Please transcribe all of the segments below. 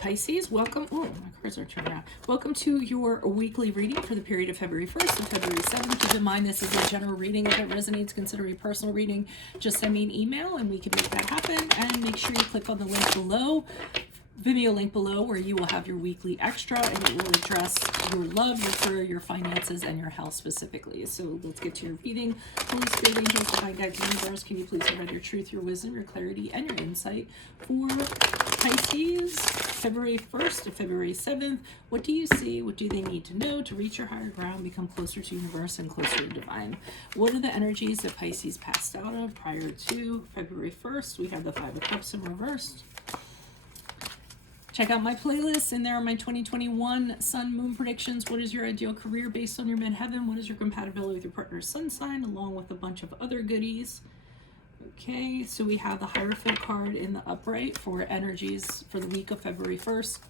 Pisces, welcome. Oh, my cards are turned around. Welcome to your weekly reading for the period of February 1st and February 7th. Keep in mind this is a general reading. If it resonates, consider a personal reading. Just send me an email and we can make that happen. And make sure you click on the link below, Vimeo link below, where you will have your weekly extra and it will address your love, your career, your finances, and your health specifically. So let's get to your reading. Holy Spirit, angels, divine guides, and universe, can you please provide your truth, your wisdom, your clarity, and your insight for Pisces, February 1st to February 7th. What do you see? What do they need to know to reach your higher ground, become closer to universe and closer to divine? What are the energies that Pisces passed out of prior to February 1st? We have the Five of Cups in reversed. Check out my playlist. In there are my 2021 sun moon predictions. What is your ideal career based on your midheaven? What is your compatibility with your partner's sun sign? Along with a bunch of other goodies. Okay, so we have the Hierophant card in the upright for energies for the week of February 1st.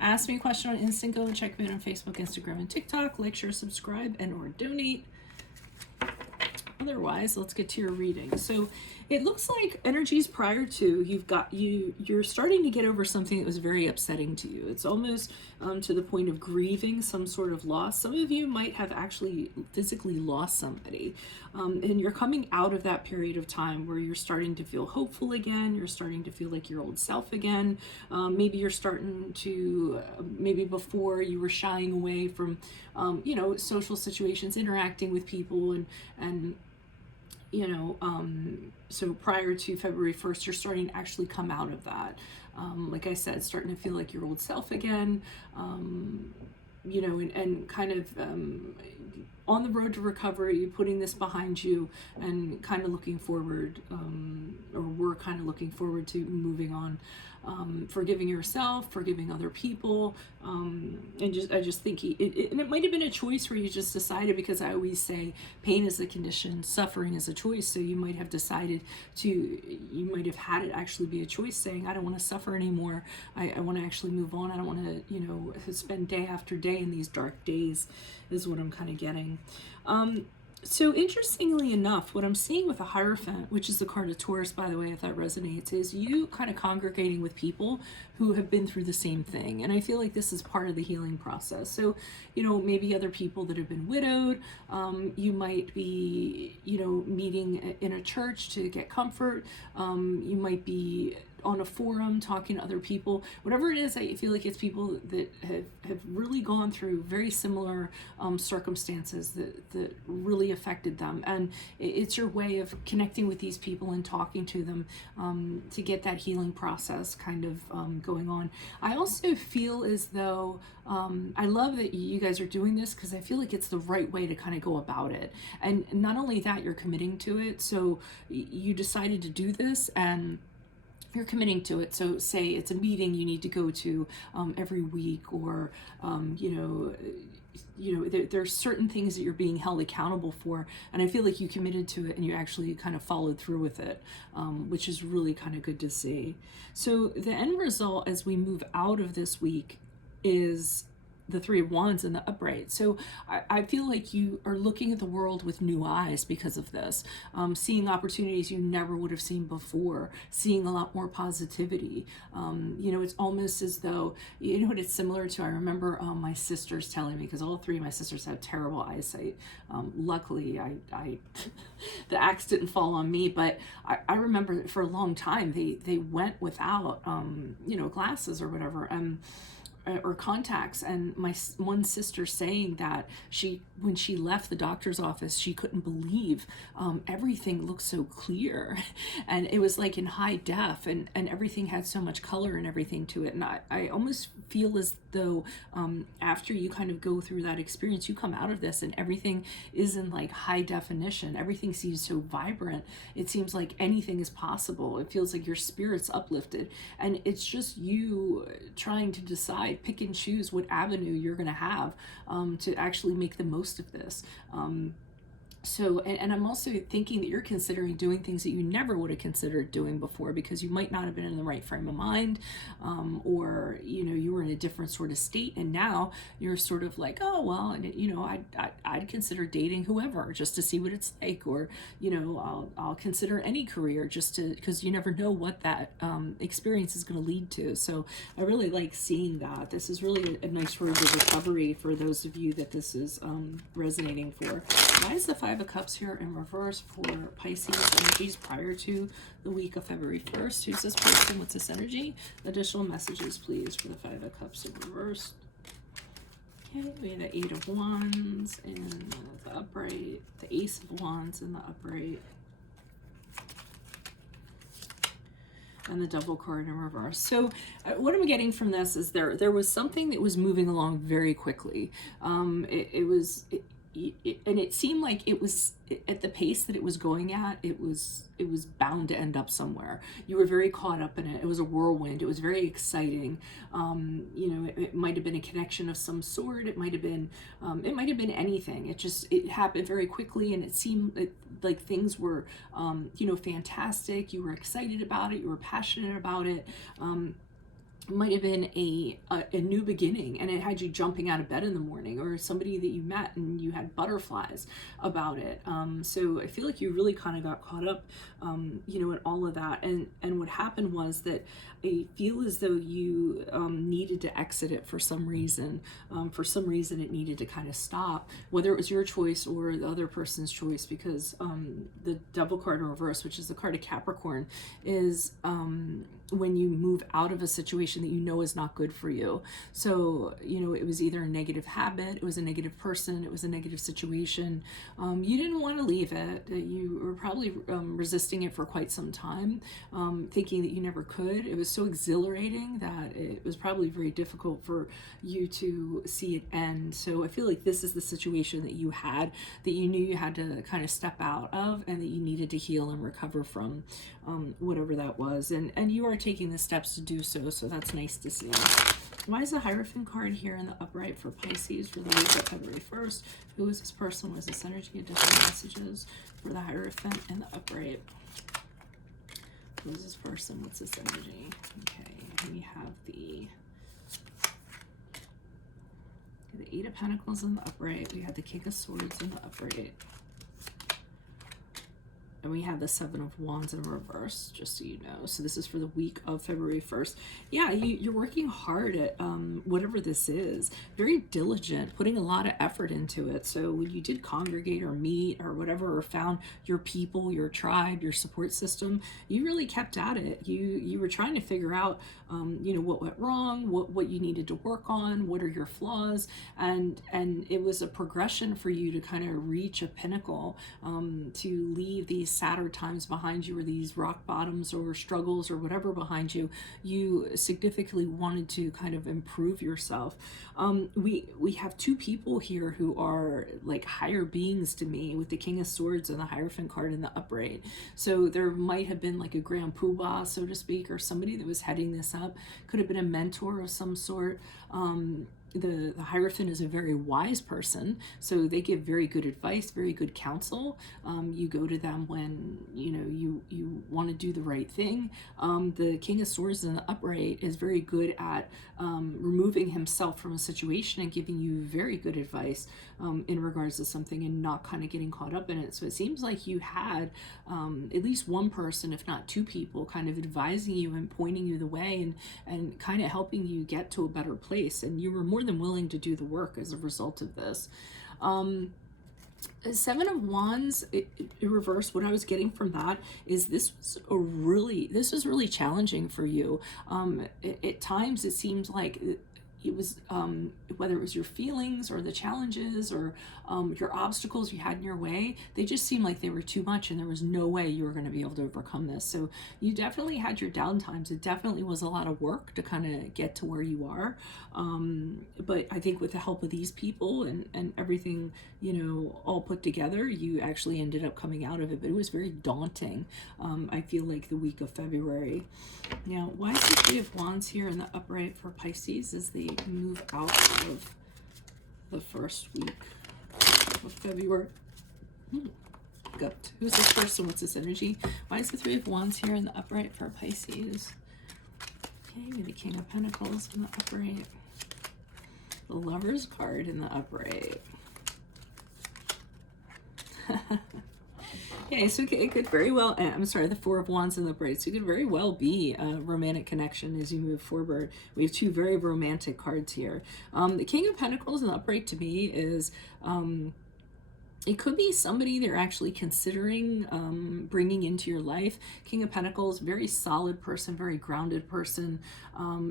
Ask me a question on Instant. Go and check me out on Facebook, Instagram, and TikTok. Like, share, subscribe, and or donate. Otherwise, let's get to your reading. So it looks like energies prior to, you're starting to get over something that was very upsetting to you. It's almost to the point of grieving some sort of loss. Some of you might have actually physically lost somebody. And you're coming out of that period of time where you're starting to feel hopeful again. You're starting to feel like your old self again. Maybe you're starting to, maybe before you were shying away from, social situations, interacting with people, and so prior to February 1st, you're starting to actually come out of that. Like I said, starting to feel like your old self again, and kind of on the road to recovery, putting this behind you and kind of looking forward, or we're kind of looking forward to moving on, forgiving yourself, forgiving other people, and I just think and it might have been a choice where you just decided, because I always say pain is a condition, suffering is a choice. So you might have decided you might have had it actually be a choice, saying, I don't want to suffer anymore. I want to actually move on. I don't want to, spend day after day in these dark days, is what I'm kind of getting. So interestingly enough, what I'm seeing with the Hierophant, which is the card of Taurus, by the way, if that resonates, is you kind of congregating with people who have been through the same thing. And I feel like this is part of the healing process. So, maybe other people that have been widowed, you might be, meeting in a church to get comfort. You might be on a forum talking to other people. Whatever it is, I feel like it's people that have really gone through very similar circumstances that really affected them, and it's your way of connecting with these people and talking to them to get that healing process kind of going on. I also feel as though I love that you guys are doing this, because I feel like it's the right way to kind of go about it. And not only that, you're committing to it. So you decided to do this and you're committing to it. So say it's a meeting you need to go to every week, or there's certain things that you're being held accountable for, and I feel like you committed to it and you actually kind of followed through with it, which is really kind of good to see. So the end result as we move out of this week is the Three of Wands in the upright. So I feel like you are looking at the world with new eyes because of this, seeing opportunities you never would have seen before, seeing a lot more positivity. It's almost as though, what it's similar to, I remember my sisters telling me, because all three of my sisters have terrible eyesight. Luckily, I the axe didn't fall on me, but I remember that for a long time they went without, glasses or whatever. Or contacts, and my one sister saying that when she left the doctor's office, she couldn't believe everything looked so clear, and it was like in high def, and everything had so much color and everything to it. And I almost feel as though after you kind of go through that experience, you come out of this and everything is in like high definition. Everything seems so vibrant. It seems like anything is possible. It feels like your spirit's uplifted, and it's just you trying to decide, pick and choose what avenue you're going to have to actually make the most of this. So, and I'm also thinking that you're considering doing things that you never would have considered doing before, because you might not have been in the right frame of mind, or, you know, you were in a different sort of state, and now you're sort of like, oh, well, you know, I'd consider dating whoever just to see what it's like, or, you know, I'll consider any career just to, because you never know what that experience is going to lead to. So I really like seeing that. This is really a nice road of recovery for those of you that this is resonating for. Why is the Five of Cups here in reverse for Pisces energies prior to the week of February 1st? Who's this person? What's this energy? Additional messages, please, for the Five of Cups in reverse. Okay, we have the Eight of Wands in the upright, the Ace of Wands in the upright, and the Devil card in reverse. So what I'm getting from this is there was something that was moving along very quickly. And it seemed like it was at the pace that it was going at, it was bound to end up somewhere. You were very caught up in it. It was a whirlwind. It was very exciting. You know, it might have been a connection of some sort. It might have been anything. It happened very quickly, and it seemed like things were, you know, fantastic. You were excited about it. You were passionate about it. Might have been a new beginning, and it had you jumping out of bed in the morning, or somebody that you met and you had butterflies about it. So I feel like you really kind of got caught up, you know, in all of that. And what happened was that I feel as though you needed to exit it for some reason. For some reason, it needed to kind of stop, whether it was your choice or the other person's choice, because the Devil card in reverse, which is the card of Capricorn, is when you move out of a situation that you know is not good for you. So, you know, it was either a negative habit, it was a negative person, it was a negative situation. You didn't want to leave it. You were probably resisting it for quite some time, thinking that you never could. It was so exhilarating that it was probably very difficult for you to see it end. So I feel like this is the situation that you had, that you knew you had to kind of step out of, and that you needed to heal and recover from, whatever that was. And you are taking the steps to do so, so that's nice to see. Why is the Hierophant card here in the upright for Pisces for the week of February 1st? Who is this person? What is this energy? Additional messages for the Hierophant in the upright. Who is this person? What's this energy? Okay, and we have the Eight of Pentacles in the upright. We have the King of Swords in the upright. And we have the Seven of Wands in reverse, just so you know. So this is for the week of February 1st. Yeah, you're working hard at whatever this is. Very diligent, putting a lot of effort into it. So when you did congregate or meet or whatever, or found your people, your tribe, your support system, you really kept at it. You were trying to figure out, you know, what went wrong, what you needed to work on, what are your flaws. And it was a progression for you to kind of reach a pinnacle, to leave these sadder times behind you, or these rock bottoms or struggles or whatever behind you. You significantly wanted to kind of improve yourself. We have two people here who are like higher beings to me, with the King of Swords and the Hierophant card in the upright. So there might have been like a grand poobah, so to speak, or somebody that was heading this up. Could have been a mentor of some sort. The Hierophant is a very wise person, so they give very good advice, very good counsel. You go to them when you know you want to do the right thing. The King of Swords in the upright is very good at removing himself from a situation and giving you very good advice in regards to something, and not kind of getting caught up in it. So it seems like you had at least one person, if not two people, kind of advising you and pointing you the way, and kind of helping you get to a better place, and you were more than willing to do the work as a result of this. Seven of Wands in reverse, what I was getting from that is this was really challenging for you. At times it seems like it was, whether it was your feelings or the challenges or your obstacles you had in your way, they just seemed like they were too much, and there was no way you were going to be able to overcome this. So you definitely had your down times. It definitely was a lot of work to kind of get to where you are. But I think with the help of these people and everything, you know, all put together, you actually ended up coming out of it. But it was very daunting, I feel like, the week of February. Now, why is the Three of Wands here in the upright for Pisces as they move out of the first week of February? Go. Who's this person? What's this energy? Why is the Three of Wands here in the upright for Pisces? Okay, the King of Pentacles in the upright. The Lover's card in the upright. Okay, so it could very well, I'm sorry, the Four of Wands in the upright. So it could very well be a romantic connection as you move forward. We have two very romantic cards here. The King of Pentacles in the upright to me is... it could be somebody they're actually considering bringing into your life. King of Pentacles, very solid person, very grounded person.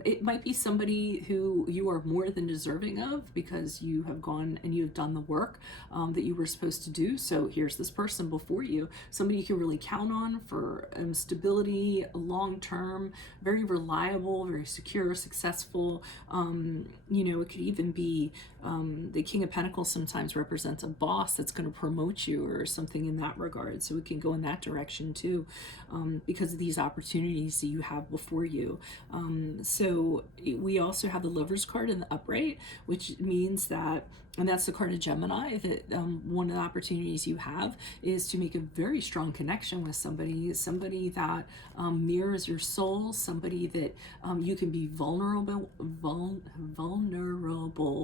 It might be somebody who you are more than deserving of because you have gone and you've done the work that you were supposed to do. So here's this person before you, somebody you can really count on for stability, long-term, very reliable, very secure, successful. You know, it could even be the King of Pentacles sometimes represents a boss that's going to promote you or something in that regard. So it can go in that direction too, because of these opportunities that you have before you. So we also have the Lover's card in the upright, which means that, and that's the card of Gemini, that one of the opportunities you have is to make a very strong connection with somebody that mirrors your soul, somebody that you can be vulnerable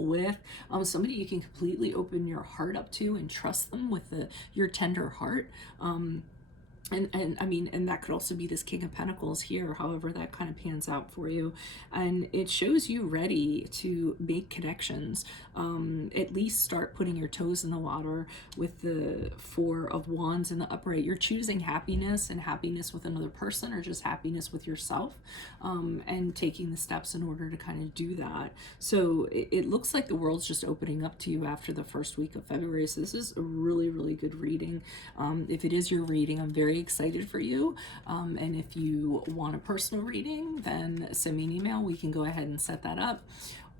with, somebody you can completely open your heart up to and trust them with your tender heart. And I mean, and that could also be this King of Pentacles here, however that kind of pans out for you. And it shows you ready to make connections, at least start putting your toes in the water with the Four of Wands in the upright. You're choosing happiness, and happiness with another person, or just happiness with yourself, and taking the steps in order to kind of do that. So it looks like the world's just opening up to you after the first week of February. So this is a really, really good reading. If it is your reading, I'm very excited for you. And if you want a personal reading, then send me an email. We can go ahead and set that up.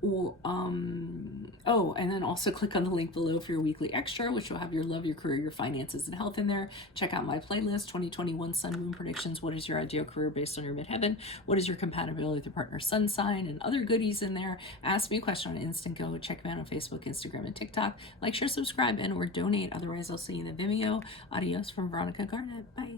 Or, oh, and then also click on the link below for your weekly extra, which will have your love, your career, your finances, and health in there. Check out my playlist, 2021 Sun Moon Predictions. What is your ideal career based on your midheaven? What is your compatibility with your partner's sun sign? And other goodies in there. Ask me a question on Instant Go. Check me out on Facebook, Instagram, and TikTok. Like, share, subscribe, and or donate. Otherwise, I'll see you in the Vimeo. Adios from Veronica Garnett. Bye.